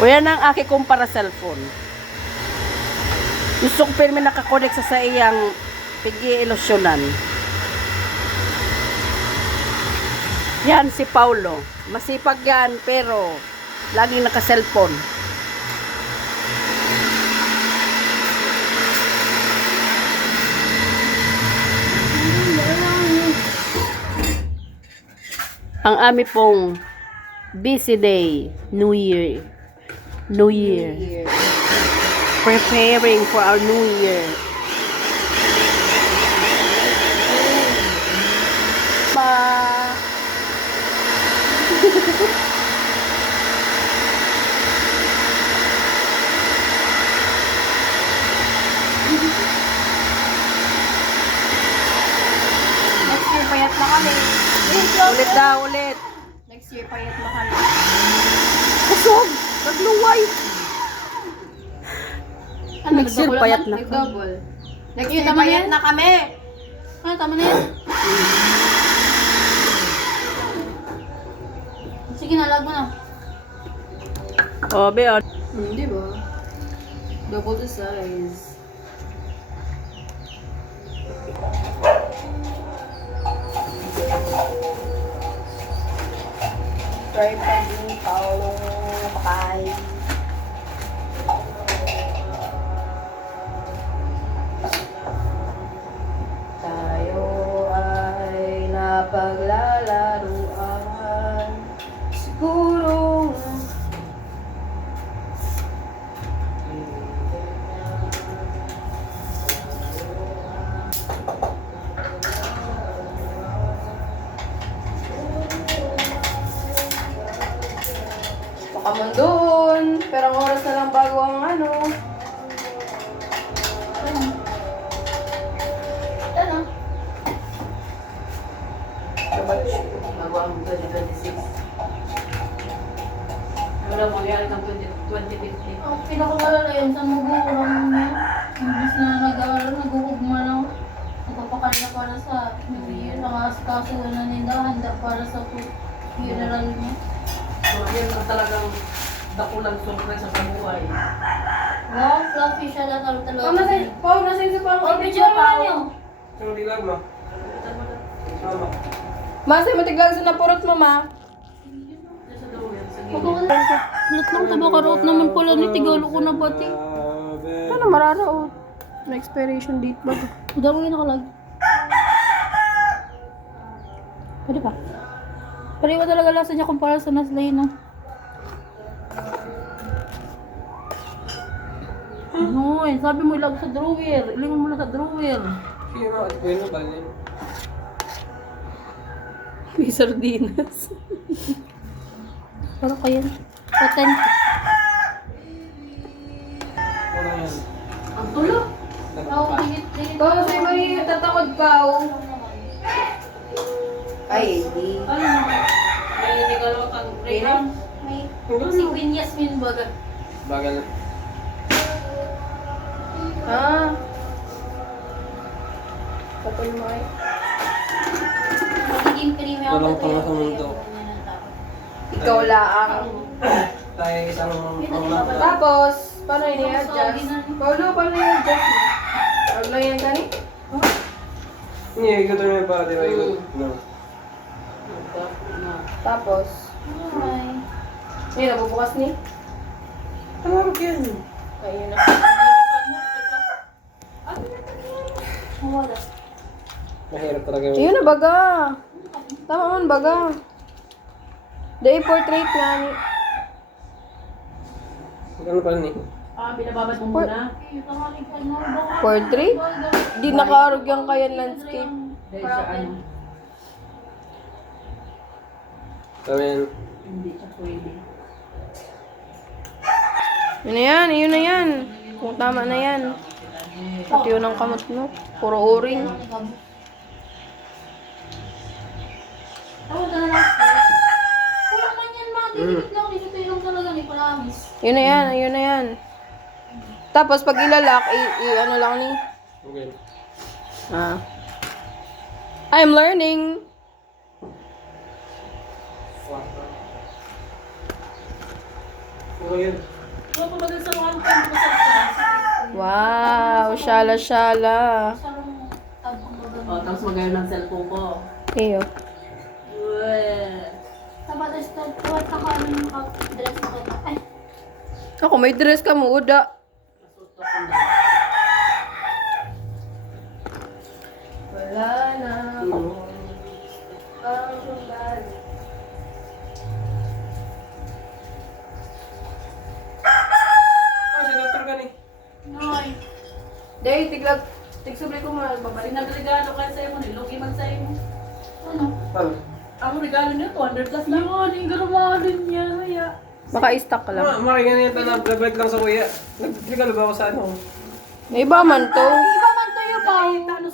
O yan ang aking kumpara cellphone. Gusto ko pero may nakakonek sa iyang pigi-ilusyonan. Yan si Paulo. Masipag yan pero laging naka-cellphone. Ang ami pong busy day, New Year. Preparing for our New Year. Pa. Next year, payat na kami. Ulit daw, ulit. Next year, payat na kami. Kusog! Nagluway! Next year, nagdouble payat man? na Nagdouble. Next Yun, year, tama na payat yan? na kami. Ah, tama na yan. Sige na, lag mo na. Oh, be, oh. Di ba? Double the size. Try pa din Paulo Pakay. Tayo ay napaglalaruan. Siguro baka man doon. Pero ang oras na lang bago ang ano. Ano? Bago ang 2026. Wala mangyari ng 2050. Ang pinakamalala yun sa magugurang niya. Imbis na nag-aaral, nag-uugma na. Nagpapakal na para sa New Year. Nakasikaso na nila, handa para sa funeral niya. So, yan ang talagang dakulang surprise sa buhay. Wow, fluffy siya na talaga. Pao, nasa yung parang Oh, picture mo niyo. Yung dilag mo. Sama. Masay, matiglag sa napurot mo, ma. Lut lang taba karot naman pala ni Tigalo ko na pati. Ano mararaot? May expiration date ba? Udah mo yun nakalag. Pwede pa. Pero iba talaga lasa niya kumpara sa Naslay, no? No, sabi mo ilag sa drawer. Ilingon mo na sa drawer. Sige na, at pwede mo balin. May sardinas. Pero kaya, patent. Ano yan? Ang tulo. Oo, dingit. Pao, sa'yo mo rin tatakod, Pao. Ay, di. Ano naman? May nagalaw kang May si Queen Yasmin baga. Bagal. Ah. Patol mo ay. Magiging creamy ako. Walang panga sa mundo. Ikaw laang. Tayo isang mga Tapos, paano yun i-adjust? Paulo, paano i-adjust mo? Huwag lang yan gani? Hindi, ikot na yung para, di ba? Ikot. No. Tapos, Ay. hindi nabubukas ni? Ano yan? Ayun na. Wala. Mahirap talaga yung... Ayun na, baga. Tama man, baga. Day portrait nga ni. Ano pala ni? Binababad mo muna. Portrait? Portrait? Di nakaarog yung kaya landscape. Dahil sa ano? Tama yan. Hindi siya pwede. Yun na yan, yun na yan. Kung tama na yan. Pati yun ang kamot mo. Puro o-ring. Tawag na lang. Wala man yan, ma. Dikit lang. Dito lang talaga ni Promise. Yun na yan, yun na yan. Tapos pag ilalak, ano lang ni. Okay. I'm learning. Oh, yun. Wow, shala-shala. Sarong tabang maganda. Oh, tapos magayon ng cellphone ko. Iyo. Sa Mother's Day po, at saka ano yung dress na kita. Ay, Ako, may dress ka mo, uda. Masuot ako na. Wala na. Ah, si Dr. Gani. noy. Day, tigsubli ko muna. Babalik na. Pinagregalo kayo sa'yo mo, nilugi man sa'yo mo. Ano? Ano? Ang regalo niyo, 200 plus lang. Yun, yung garamalin niya. Kaya, Baka i-stock ka lang. Makikin na ito na nabalik lang sa kuya. Nagregalo ba ako sa ano? May iba man to. iba man tayo pa. Ano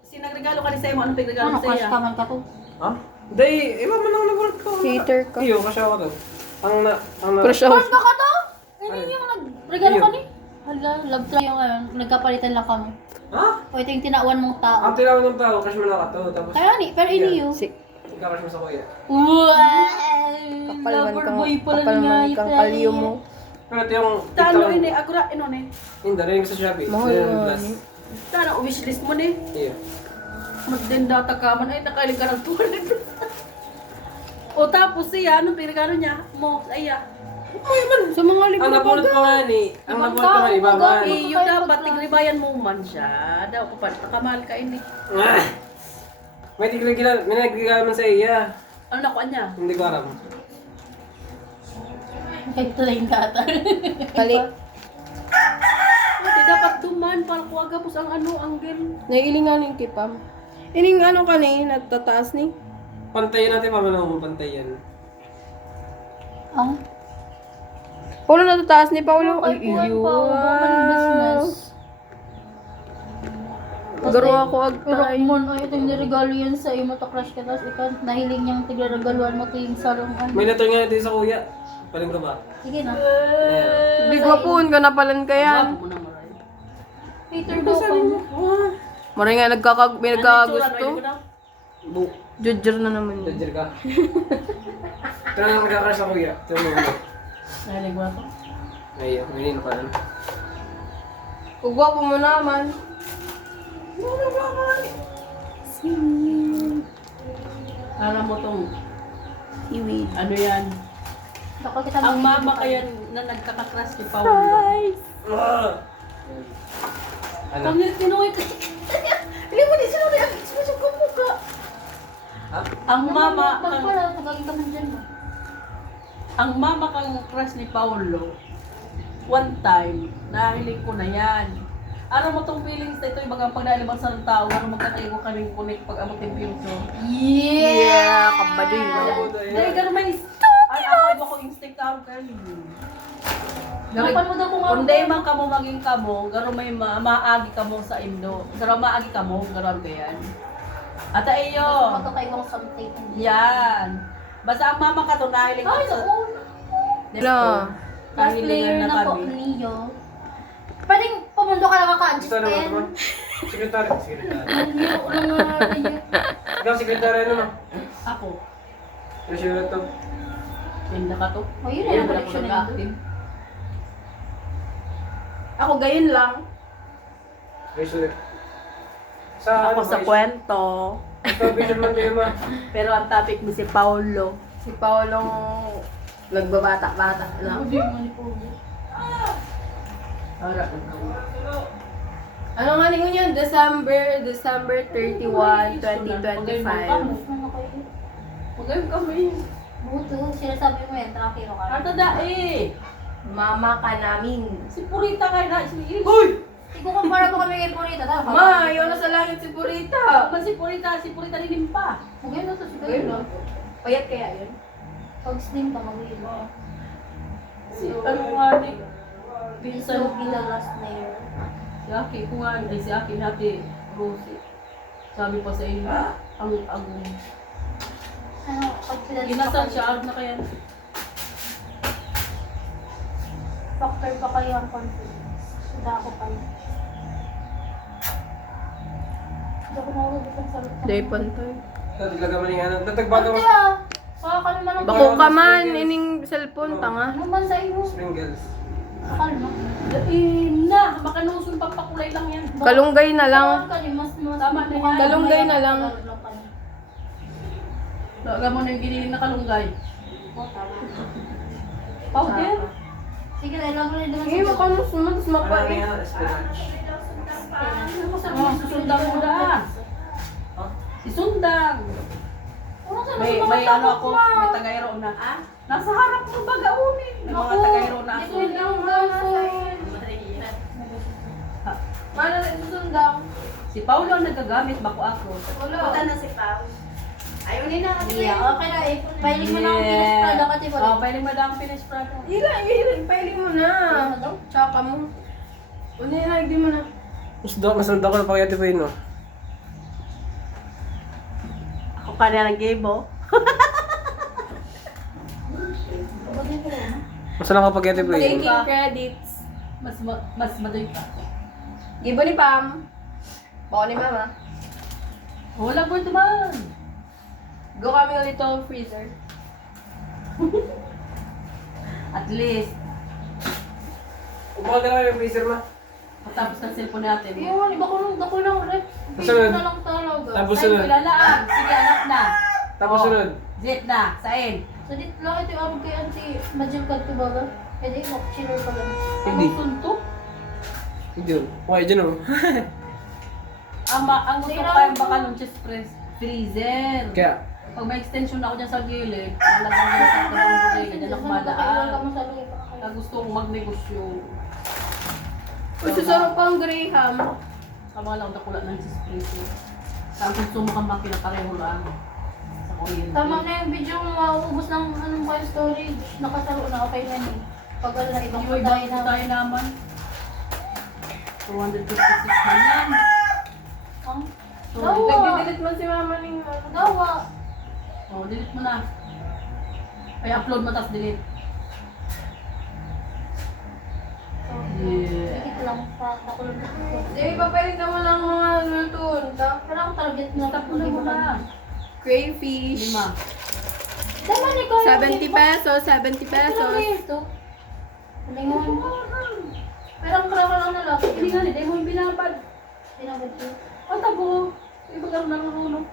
sinagregalo ka ni sa'yo mo? Anong pinagregalo Ano, sa'yo? crush ka man ka to? Ha? Day, iba man ako nag-work ko. Hater ka. Iyo, kasi ako to. Ang na... Crush ako. Crush ba ka to? Ganyan yung nag-regalo ka ni? Hala, love tayo ngayon. Nagkapalitan lang kami. Ha? O ito yung tinawan mong tao. Ang tinawan ng tao, crush mo na ka to. Tapos, Kaya ni, pero ini yun. nagka-crush mo sa kuya. Wow! Kapalman Lover kang, boy pala kapalman niya, kang ito. kalyo mo. Pero ito yung... Tano ini, agura, ino ni. Hindi, rin sa Shopee. Mahal Sa nga Plus. ni. Tano, wishlist mo ni. Iyo. Magdenda ka man, ay nakailing ka ng 200. O tapos siya, anong pinagregalo niya? Mo, ay Sa mga libro Ang napulot ko nga ni... Ang napulot ko nga ni Baba. Iyo dapat, tigribayan mo man siya. Daw ko pa, nakamahal ka ini. Ah! May nagregalo man sa iya. Ano nakuha niya? Hindi ko alam. Ito lang yung tata. Kali. Hindi dapat duman, para kuwaga po ang ano, anggel. Naiilingan yung tipam. Ining ano ka ni, natataas ni? Pantayan natin, mamanaw mo pantayan. Ang? Paulo natataas ni Paulo. Ay, Kuwan iyo. pa, bukan business. Garo ako agtay. Mon, ay ito yung niregalo yan sa iyo, mata-crush ka, tapos ikaw, nahiling niyang tigregaluan mo ito yung salong ano. May nato nga natin sa kuya. Paling ka ba? Sige na. Ayan. Hindi gwapon ka na palan ka yan. Mo nang maray. Peter daw ka mo. Maray nga may nagkakagusto. Bu. Judger na naman yun. Judger ka. Ito na lang magkakaroon sa kuya. Ito mo ano. Nahilig mo to? Ay, hindi na parang. Kung gwapo mo naman. Alam mo tong, Seaweed. ano yan? Baka kita Ang mag- mama kaya na nagkakakras ni Paulo. Ah! Ano? Ang tinuwi ka. Hindi mo di sino na yung expression ko mukha. Ha? Ang mama, Magpala, nagaging ka man dyan mo. ang mama kang crush ni Paulo, one time, nahiling ko na yan. Ano mo tong feelings na ito, yung mga pag nailabang sa ng tao, ano magkakaiwa kaming kunik pag abot yung pinto. Yeah, kabadoy mo. Dahil gano'n may ay, ako iba ko instinct tawag kayo. Dapat mo daw kung Kung di man kamo maging kamo, gano'n may maagi kamo sa Indo. Gano'n maagi kamo, gano'n ganyan. At iyo, magkakaibang something. yan. Basta ang mama ka to, nahiling Ay, ko. oo. Let's Wala. go. Last player Kahilingan na po, kami. Neo. Pwedeng pumundo ka lang Gusto kaka-adjust na din. naman. Sekretary. Sekretary. Neo, lang nga Neo. Ikaw, sekretary ano na? Ako, Rasulat to. tinda ka to. O, yun na Yan yung pala collection ko nito. nag-acting. Ako gayon lang. Rasulat. Sa Ako sa kwento. Ito, vision man kayo ma. Pero ang topic mo si Paulo. Si Paulong nagbabata-bata lang. Hindi mo ni Pogi. Ara. Ano nga ninyo yun? December 31, 2025. Ano kayo? Magayon kami. Buto, sinasabi mo yan, trakiro ka. Ato da eh. Mama ka namin. Si Purita kayo na. Si Uy! Ikukumpara ko kami kay Purita. Tama. Ma, yun na sa langit si Purita. si Purita nilimpa. Magayun na to si Ayun, no? Gayo. Payat kaya yun? Pag slim ka, magayun. Si ano nga ni. Pinsan. So, bilang last layer. Si Aki, kung nga ay si Aki natin. Rosie. Sabi pa sa inyo, ang agong. Ano, pag pinag- Inasal siya, out na kaya. Factor pa kayo ang confidence. Hindi ako pa yun. Hindi ako mahuhugot ang salita. Day pantoy. Ito, tiglagaman yung ano. Tatagbaga mo. Ante ah! Kakalma lang. Bako ka man, ining cellphone, tanga. Ano man sa iyo? Sprinkles. Kakalma. Na, makanusun papakulay lang yan. Kalunggay na lang. Mas Tama na yan. Kalunggay na lang. Laga mo na yung giniling na kalunggay. Oh, tama. Powder. Sige, ilang mo na doon. Eh, makamus naman, tapos Ano mapait. yan? Spinach. Susundang mo na. Si Sundang. Ano May ano ako, may tagayro na. Nasa harap mo ba gaunin? May mga tagayro na ako. Paano rin susundang? Si Paulo ang nagagamit, bako ako. Wala. na si Pao. Ayunin na kasi. Yeah, okay na eh. Pailing mo na ang finished product at iba. Oh, pwede mo lang finish product. Ilan, pailing mo na. Tsaka mo. Una yan, di mo na. Mas nanda ko na pagkati pa yun, no? Ako pa na ng game, oh. Mas lang ka pagkati pa yun. Taking credits. Mas madali pa. Gibo ni Pam. Bako ni Mama. Wala po naman. Go kami ulit to freezer. At least, Upaga na yung freezer, ma. matapos ng cellphone natin. Yun, iba ko lang rep. Sunod. Na lang talaga. Tapos Sa'yo, sunod. ilalaan. Sige, anak na. Tapos Oh. sunod. Zip na. Sain. So, dito lang ito yung arog kay Auntie Majil Kadto baga. Pwede mo, chiller pa lang. Hindi. Ang suntok. Hindi yun. Okay, dyan, oh. Ang gusto ko kayong baka nung chest press. Freezer. Kaya, Pag may extension ako dyan sa gilid, lalagyan ko sa tabang bodega, dyan ako madaan. Kaya gusto kong magnegosyo. Uy, susarap pa ang Graham. Tama lang nakula ng chest press. Saan gusto mo kang makina pareho lang. Sa kuryente. Tama na yung video mo, mauubos ng anong file storage. Nakasaro na okay na eh. Pag na ibang Yung patay ibang na. tayo naman. 256 na yan. Ang So, Dawa. Nagdidelete man si Mama ning dawa. oh, delete mo na. Ay, upload mo, tapos delete. So, Yeah. Dikit lang pa. Nakulog na ito. Di, papalit naman ang mga lutun. Kailangan target na. Stop mo na muna. Crayfish. 5. Tama ni ko. 70 pesos, 70 pesos. Ito. Talingon. Pero ang kraka lang na lang. Hindi nga, hindi mo yung binabad. Tinabad ko. Ang tabo. Iba ka lang marunong.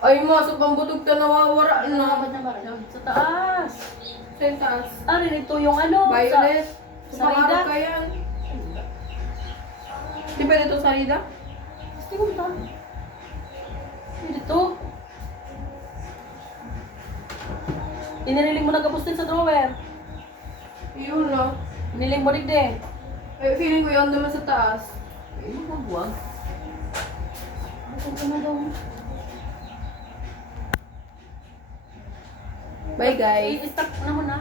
Ay, masok ang butog na nawawara Tinabad na. na ba? Sa taas. Sa taas. Ah, rin ito yung ano. Violet. Sa Rida? Sumaharap ka yan. Di ba dito sa Rida? Gusto ko ba? Dito. Iniriling mo na kapustin sa drawer. Yun no. Iniling mo digde. Eh, feeling ko yun naman sa taas. Ay, magwag. Ito na daw. Bye guys. I-stop na mo na.